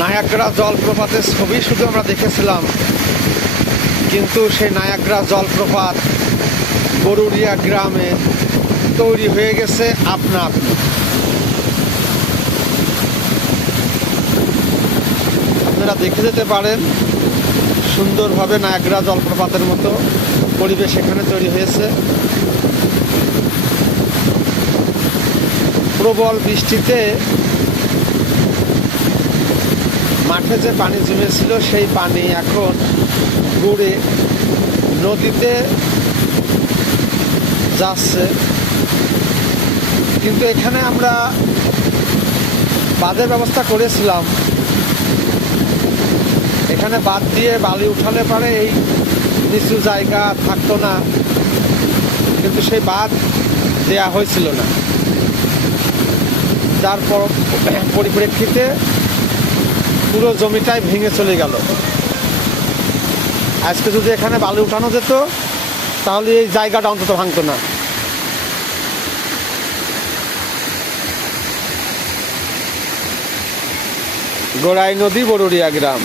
Niagara জলপ্রপাতের ছবি শুধু আমরা দেখেছিলাম, কিন্তু সেই নায়াগ্রা জলপ্রপাত বরুড়িয়া গ্রামে তৈরি হয়ে গেছে আপনা আপনি আপনারা দেখে যেতে পারেন, সুন্দরভাবে নায়াগ্রা জলপ্রপাতের মতো পরিবেশ এখানে তৈরি হয়েছে। প্রবল বৃষ্টিতে মাঠে যে পানি জমেছিল, সেই পানি এখন ঘুরে নদীতে যাচ্ছে। কিন্তু এখানে আমরা বাঁধের ব্যবস্থা করেছিলাম। এখানে বাদ দিয়ে বালি উঠালে পারে এই নিচু জায়গা থাকতো না। কিন্তু সেই বাঁধ দেয়া হয়েছিল না। যার পর- পরিপ্রেক্ষিতে পুরো জমিটাই ভেঙে চলে গেল। আজকে যদি এখানে বালি উঠানো যেত, তাহলে এই জায়গাটা অন্তত ভাঙত না। গোড়াই নদী, বরুড়িয়া গ্রাম।